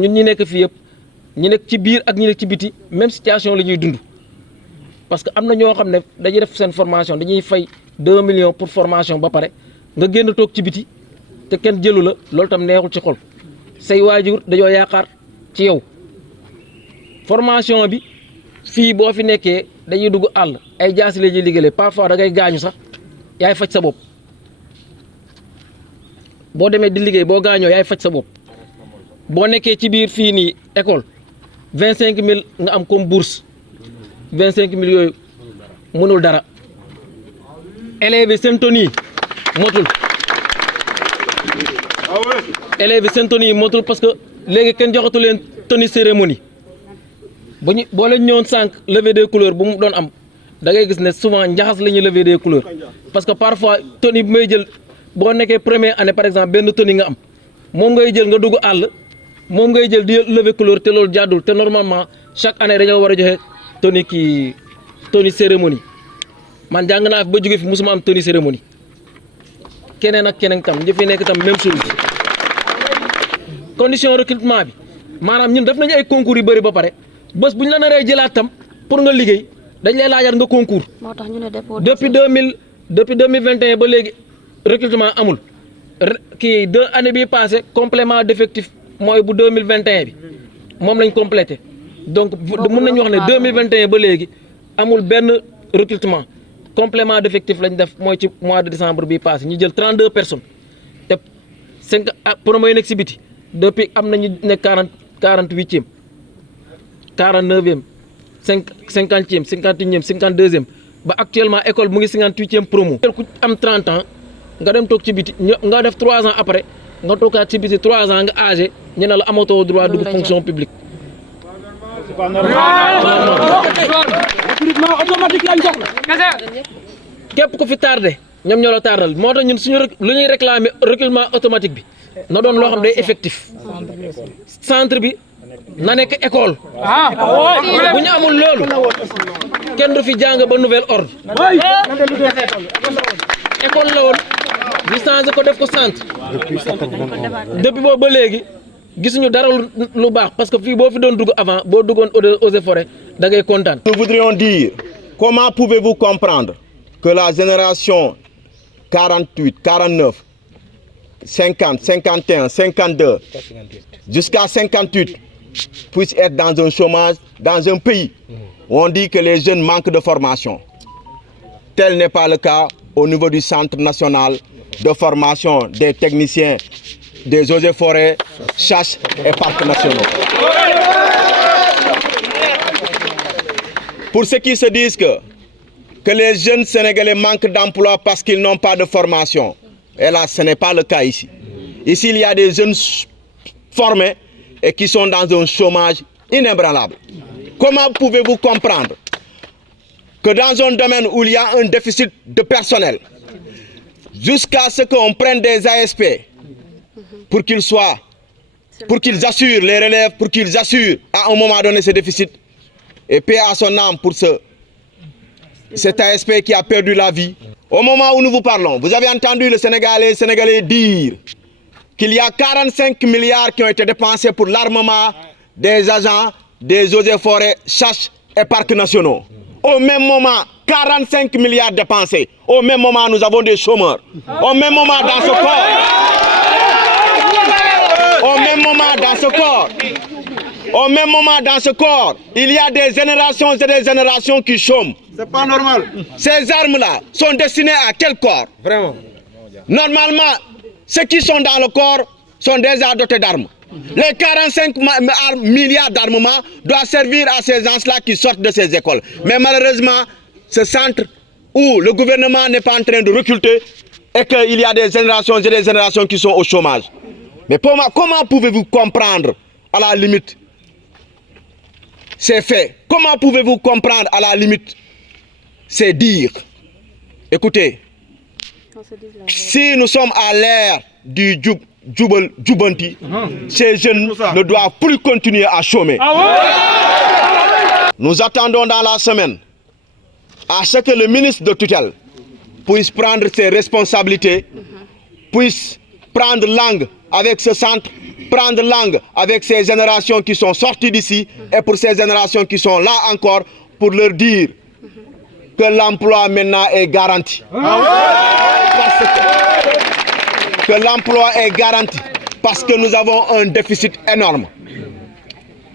ñun ñi nekk fii yëpp ñi nekk ci biir ak ñi nekk ci biti même situation la ñuy dund parce que am na ñoo xam ne dañuy def seen formation dañuy fay 2 millions pour formation ba pare nga génn toog ci biti te kenn jëlu la loolu tam neexul ci xol say waajur dañoo yaakaar ci yow formation bi fii boo fi nekkee dañuy dugg àll ay jaasi la ñuy liggéeyee parfois da ngay gaañu sax yaay faj sa bopp boo demee di liggéey boo gaañoo yaay faj sa bopp boo nekkee ci biir fii nii école 25000 nga am comme bourse 25000 yooyu mënul dara élèves yi seen tenue motul élèves yi seen tenue motul parce que léegi kenn joxatu leen tenue cérémonie boo leen ñëwoon sànq levée des couleurs bu mu doon am da ngay gis ne souvent njaxas la ñuy lever des couleurs parce que parfois tenue bi may jël boo nekkee première année par exemple benn tenue nga am moom ngay jël nga dugg àll moom ngay jël di lever couleur te loolu jàddul te normalement chaque année dañoo war a joxe tenue cérémonie man jàng naa fi ba jóge fi musuma am tenue cérémonie keneen ak keneen tam ñi fi nekk tam même chose condition recrutement bi maanaam ñun def nañu ay concours yu bëri ba pare bés bu ñu la naree jëlaat tam pour nga liggéey dañ lay laajaat nga concours. moo tax ñu ne dépôt depuis 2021 ba léegi recrutement amul kii 2 années bii passé complément d'effectif mooy bu 2021 bi moom lañ complété donc mën nañu wax ne 2021 ba léegi amul benn recrutement complément d'effectif lañ def mooy ci mois de décembre bii passé ñu jël 32 personnes te 5 promo yi nekk si biti depuis am nañu ne 48e 49e 50e 51e 52e ba actuellement école mu ngi 58e promo. ku am 30 ans nga dem toog ci biti nga def 3 ans après nga toogaat ci biti 3 ans nga âgé ñu ne la amatoo droit dugg fonction publique. c'est pas normal. recrutement automatique lañ soxla. képp ku fi tardé ñoom ñoo la tardal moo tax ñun suñu lu ñuy réclamer recrutement automatique bi na doon loo xam day effectif centre bi na nekk école. bu ñu amul loolu kenn du fi jàng ba nouvel ordre. école la woon ñu changé ko def ko centre depuis boobu ba léegi gisuñu dara lu baax parce que fii boo fi doon dugg avant boo duggoon eaux et forêts da ngay kontaan. Nous voudrions dire comment pouvez-vous comprendre que la génération 48 49 50 51 52 jusqu'à 58 puisse être dans un chômage dans un pays où on dit que les jeunes manquent de formation. Tel n'est pas le cas au niveau du Centre national de formation des techniciens des eaux et forêts, chasse et parcs nationaux. Pour ceux qui se disent que les jeunes Sénégalais manquent d'emploi parce qu'ils n'ont pas de formation, et là, ce n'est pas le cas ici. Ici, il y a des jeunes formés et qui sont dans un chômage inébranlable. Comment pouvez-vous comprendre que dans un domaine où il y a un déficit de personnel, jusqu'à ce qu'on prenne des ASP pour qu'ils assurent les relèves, pour qu'ils assurent à un moment donné ce déficit, et paix à son âme pour cet ASP qui a perdu la vie. Au moment où nous vous parlons, vous avez entendu le Sénégalais dire qu'il y a 45 milliards qui ont été dépensés pour l'armement des agents des eaux et forêts, chasse et parcs nationaux. Au même moment, 45 milliards dépensés. Au même moment, nous avons des chômeurs. Au même moment, dans ce corps, au même moment, dans ce corps, il y a des générations et des générations qui chôment. C'est pas normal. Ces armes-là sont destinées à quel corps? Vraiment. Normalement, ceux qui sont dans le corps sont déjà dotés d'armes. Les 45 milliards d'armement doivent servir à ces gens-là qui sortent de ces écoles. Mais malheureusement, ce centre où le gouvernement n'est pas en train de recruter et qu'il y a des générations et des générations qui sont au chômage. Mais comment pouvez-vous comprendre à la limite ces faits? Comment pouvez-vous comprendre à la limite ces dires? Écoutez, si nous sommes à l'ère du Djoubanti, ces jeunes ne doivent plus continuer à chômer. Nous attendons dans la semaine à ce que le ministre de tutelle puisse prendre ses responsabilités, puisse prendre langue avec ce centre, prendre langue avec ces générations qui sont sorties d'ici et pour ces générations qui sont là encore pour leur dire que l'emploi maintenant est garanti. Que l'emploi est garanti parce que nous avons un déficit énorme.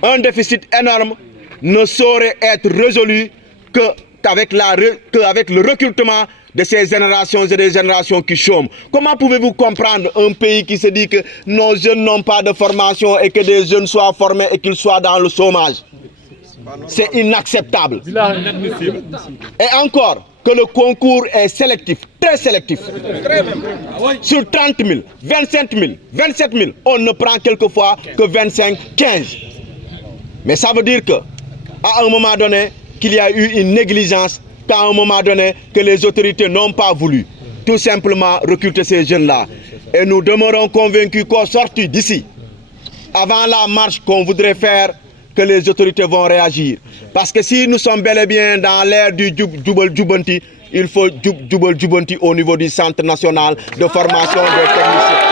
Un déficit énorme ne saurait être résolu qu'avec le recrutement de ces générations et des générations qui chôment. Comment pouvez-vous comprendre un pays qui se dit que nos jeunes n'ont pas de formation et que des jeunes soient formés et qu'ils soient dans le chômage? C'est inacceptable. Et encore, que le concours est sélectif, très sélectif. Sur 30 000, 25 000, 27 000, on ne prend quelquefois que 25, 15. Mais ça veut dire qu'à un moment donné, qu'il y a eu une négligence, qu'à un moment donné, que les autorités n'ont pas voulu tout simplement recruter ces jeunes-là. Et nous demeurons convaincus qu'au sorti d'ici, avant la marche qu'on voudrait faire, que les autorités vont réagir. Parce que si nous sommes bel et bien dans l'ère du Djubal Djubanti, il faut Djubal Djubanti au niveau du Centre national de formation des techniciens.